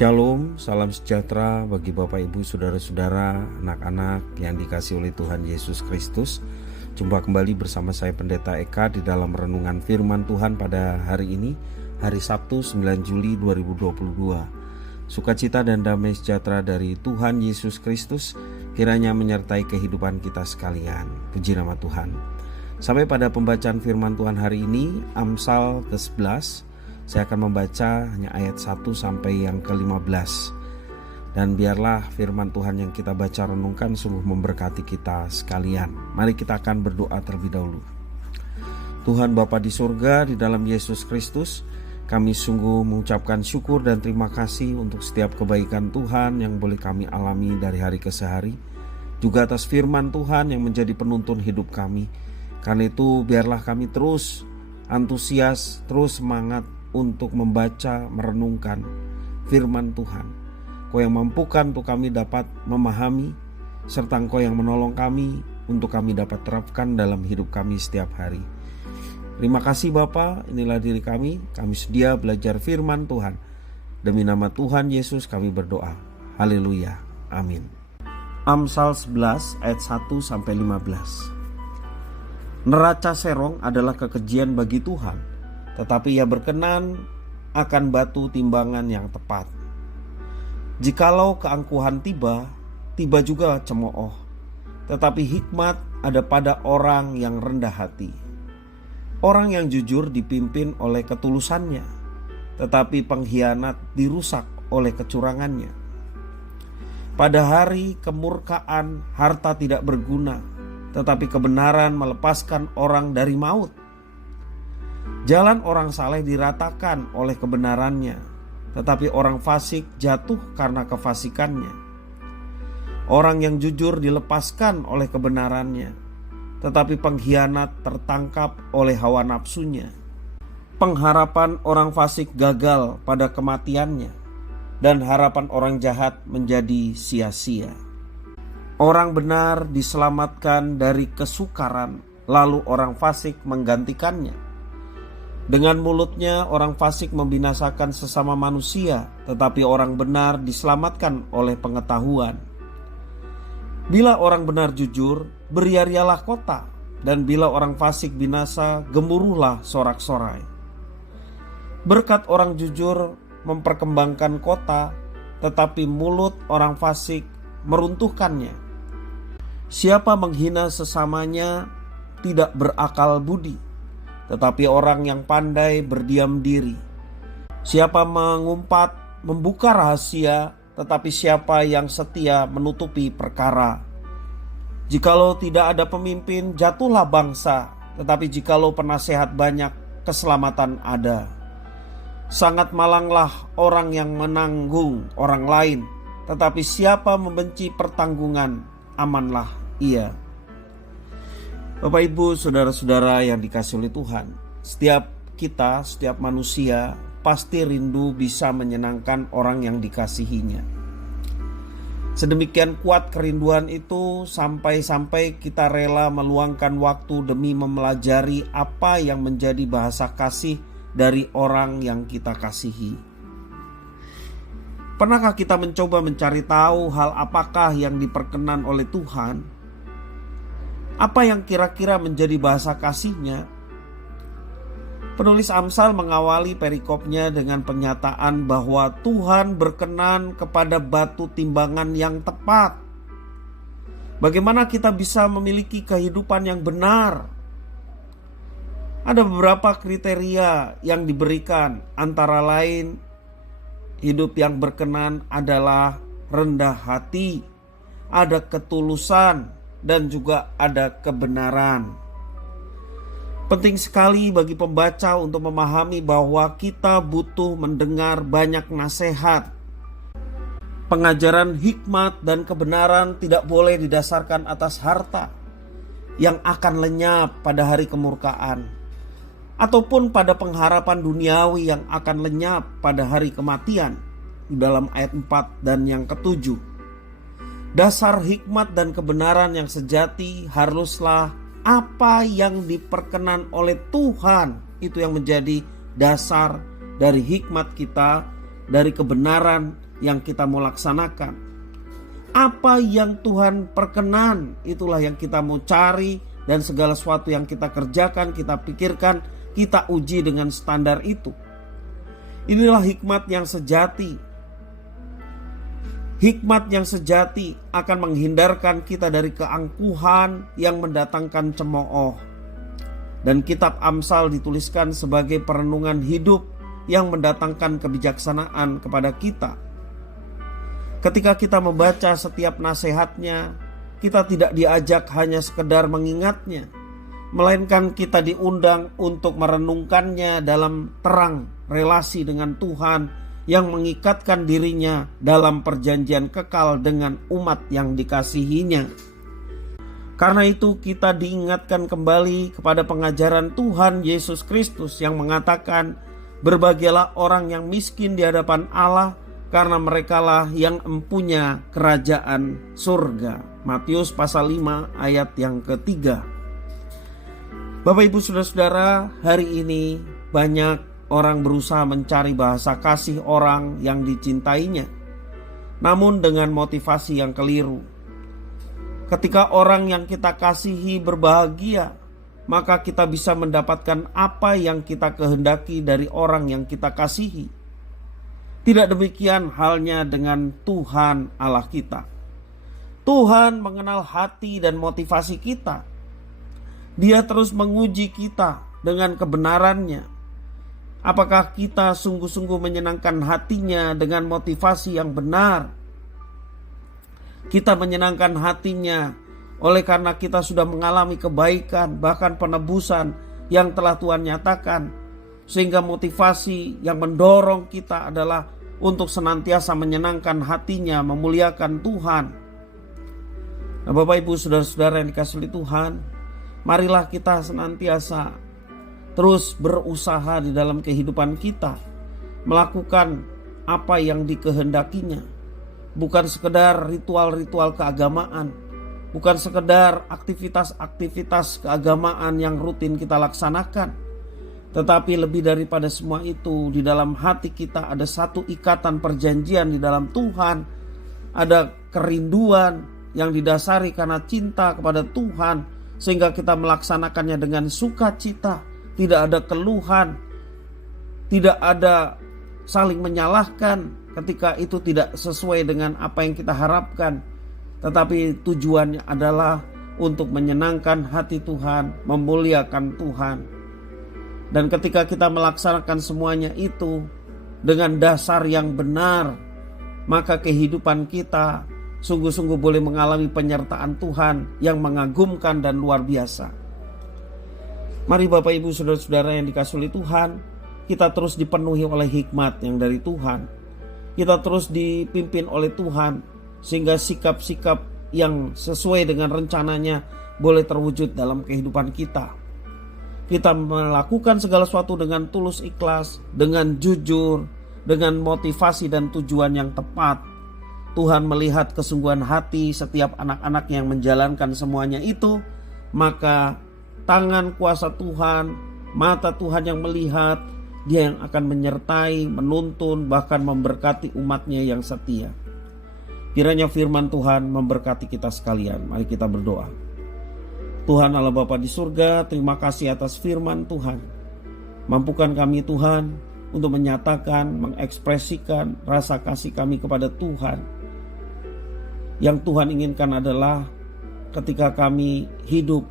Shalom, salam sejahtera bagi Bapak Ibu, Saudara-saudara, anak-anak yang dikasihi oleh Tuhan Yesus Kristus. Jumpa kembali bersama saya Pendeta Eka di dalam renungan firman Tuhan pada hari ini, hari Sabtu 9 Juli 2022. Sukacita dan damai sejahtera dari Tuhan Yesus Kristus kiranya menyertai kehidupan kita sekalian. Puji nama Tuhan. Sampai pada pembacaan firman Tuhan hari ini, Amsal ke-11. Saya akan membaca hanya ayat 1 sampai yang ke-15. Dan biarlah firman Tuhan yang kita baca renungkan sungguh memberkati kita sekalian. Mari kita akan berdoa terlebih dahulu. Tuhan Bapa di surga, di dalam Yesus Kristus, kami sungguh mengucapkan syukur dan terima kasih untuk setiap kebaikan Tuhan yang boleh kami alami dari hari ke hari. Juga atas firman Tuhan yang menjadi penuntun hidup kami. Karena itu biarlah kami terus antusias, terus semangat untuk membaca, merenungkan firman Tuhan. Kau yang mampukan untuk kami dapat memahami, serta Engkau yang menolong kami untuk kami dapat terapkan dalam hidup kami setiap hari. Terima kasih Bapa, inilah diri kami sedia belajar firman Tuhan. Demi nama Tuhan Yesus kami berdoa. Haleluya, amin. Amsal 11 ayat 1 sampai 15. Neraca serong adalah kekejian bagi Tuhan, tetapi ia berkenan akan batu timbangan yang tepat. Jikalau keangkuhan tiba juga cemooh, tetapi hikmat ada pada orang yang rendah hati. Orang yang jujur dipimpin oleh ketulusannya, tetapi pengkhianat dirusak oleh kecurangannya. Pada hari kemurkaan harta tidak berguna, tetapi kebenaran melepaskan orang dari maut. Jalan orang saleh diratakan oleh kebenarannya, tetapi orang fasik jatuh karena kefasikannya. Orang yang jujur dilepaskan oleh kebenarannya, tetapi pengkhianat tertangkap oleh hawa nafsunya. Pengharapan orang fasik gagal pada kematiannya, dan harapan orang jahat menjadi sia-sia. Orang benar diselamatkan dari kesukaran, lalu orang fasik menggantikannya. Dengan mulutnya orang fasik membinasakan sesama manusia, tetapi orang benar diselamatkan oleh pengetahuan. Bila orang benar jujur, beria-rialah kota, dan bila orang fasik binasa, gemuruhlah sorak-sorai. Berkat orang jujur memperkembangkan kota, tetapi mulut orang fasik meruntuhkannya. Siapa menghina sesamanya tidak berakal budi, tetapi orang yang pandai berdiam diri. Siapa mengumpat membuka rahasia, tetapi siapa yang setia menutupi perkara. Jikalau tidak ada pemimpin, jatuhlah bangsa, tetapi jikalau penasehat banyak, keselamatan ada. Sangat malanglah orang yang menanggung orang lain, tetapi siapa membenci pertanggungan, amanlah ia. Bapak Ibu, Saudara-saudara yang dikasihi oleh Tuhan, setiap manusia pasti rindu bisa menyenangkan orang yang dikasihinya. Sedemikian kuat kerinduan itu sampai kita rela meluangkan waktu demi mempelajari apa yang menjadi bahasa kasih dari orang yang kita kasihi. Pernahkah kita mencoba mencari tahu hal apakah yang diperkenan oleh Tuhan? Apa yang kira-kira menjadi bahasa kasihnya? Penulis Amsal mengawali perikopnya dengan pernyataan bahwa Tuhan berkenan kepada batu timbangan yang tepat. Bagaimana kita bisa memiliki kehidupan yang benar? Ada beberapa kriteria yang diberikan, antara lain hidup yang berkenan adalah rendah hati, ada ketulusan, dan juga ada kebenaran. Penting sekali bagi pembaca untuk memahami bahwa kita butuh mendengar banyak nasihat. Pengajaran hikmat dan kebenaran tidak boleh didasarkan atas harta yang akan lenyap pada hari kemurkaan, ataupun pada pengharapan duniawi yang akan lenyap pada hari kematian, di dalam ayat 4 dan yang ke-7. Dasar hikmat dan kebenaran yang sejati haruslah apa yang diperkenan oleh Tuhan. Itu yang menjadi dasar dari hikmat kita, dari kebenaran yang kita mau laksanakan. Apa yang Tuhan perkenan, itulah yang kita mau cari. Dan segala sesuatu yang kita kerjakan, kita pikirkan, kita uji dengan standar itu. Inilah hikmat yang sejati. Hikmat yang sejati akan menghindarkan kita dari keangkuhan yang mendatangkan cemooh. Dan kitab Amsal dituliskan sebagai perenungan hidup yang mendatangkan kebijaksanaan kepada kita. Ketika kita membaca setiap nasihatnya, kita tidak diajak hanya sekedar mengingatnya, melainkan kita diundang untuk merenungkannya dalam terang relasi dengan Tuhan yang mengikatkan dirinya dalam perjanjian kekal dengan umat yang dikasihinya. Karena itu kita diingatkan kembali kepada pengajaran Tuhan Yesus Kristus yang mengatakan, berbahagialah orang yang miskin di hadapan Allah, karena merekalah yang empunya kerajaan surga. Matius pasal 5 ayat yang ketiga. Bapak ibu saudara-saudara, hari ini banyak orang berusaha mencari bahasa kasih orang yang dicintainya, namun dengan motivasi yang keliru. Ketika orang yang kita kasihi berbahagia, maka kita bisa mendapatkan apa yang kita kehendaki dari orang yang kita kasihi. Tidak demikian halnya dengan Tuhan Allah kita. Tuhan mengenal hati dan motivasi kita. Dia terus menguji kita dengan kebenarannya. Apakah kita sungguh-sungguh menyenangkan hatinya dengan motivasi yang benar? Kita menyenangkan hatinya oleh karena kita sudah mengalami kebaikan, bahkan penebusan yang telah Tuhan nyatakan. Sehingga motivasi yang mendorong kita adalah untuk senantiasa menyenangkan hatinya, memuliakan Tuhan. Nah, Bapak Ibu saudara-saudara yang dikasihi Tuhan, marilah kita senantiasa terus berusaha di dalam kehidupan kita, melakukan apa yang dikehendakinya. Bukan sekedar ritual-ritual keagamaan, bukan sekedar aktivitas-aktivitas keagamaan yang rutin kita laksanakan, tetapi lebih daripada semua itu, di dalam hati kita ada satu ikatan perjanjian di dalam Tuhan, ada kerinduan yang didasari karena cinta kepada Tuhan, sehingga kita melaksanakannya dengan sukacita. Tidak ada keluhan, tidak ada saling menyalahkan ketika itu tidak sesuai dengan apa yang kita harapkan, tetapi tujuannya adalah untuk menyenangkan hati Tuhan, memuliakan Tuhan. Dan ketika kita melaksanakan semuanya itu dengan dasar yang benar, maka kehidupan kita sungguh-sungguh boleh mengalami penyertaan Tuhan yang mengagumkan dan luar biasa. Mari Bapak Ibu saudara-saudara yang dikasihi oleh Tuhan, kita terus dipenuhi oleh hikmat yang dari Tuhan. Kita terus dipimpin oleh Tuhan, sehingga sikap-sikap yang sesuai dengan rencananya boleh terwujud dalam kehidupan kita. Kita melakukan segala sesuatu dengan tulus ikhlas, dengan jujur, dengan motivasi dan tujuan yang tepat. Tuhan melihat kesungguhan hati setiap anak-anak yang menjalankan semuanya itu, maka tangan kuasa Tuhan, mata Tuhan yang melihat, Dia yang akan menyertai, menuntun, bahkan memberkati umatnya yang setia. Kiranya firman Tuhan memberkati kita sekalian. Mari kita berdoa. Tuhan Allah Bapa di surga, terima kasih atas firman Tuhan. Mampukan kami Tuhan untuk menyatakan, mengekspresikan rasa kasih kami kepada Tuhan. Yang Tuhan inginkan adalah ketika kami hidup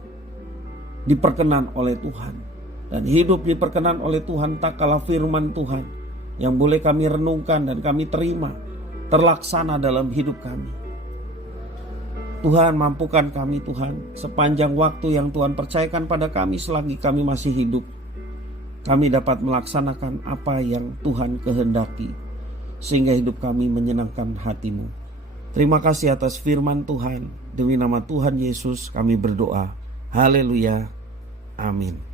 diperkenan oleh Tuhan. Dan hidup diperkenan oleh Tuhan tak kalah firman Tuhan yang boleh kami renungkan dan kami terima terlaksana dalam hidup kami. Tuhan, mampukan kami Tuhan sepanjang waktu yang Tuhan percayakan pada kami selagi kami masih hidup, kami dapat melaksanakan apa yang Tuhan kehendaki, sehingga hidup kami menyenangkan hati-Mu. Terima kasih atas firman Tuhan. Demi nama Tuhan Yesus kami berdoa. Haleluya. Amin.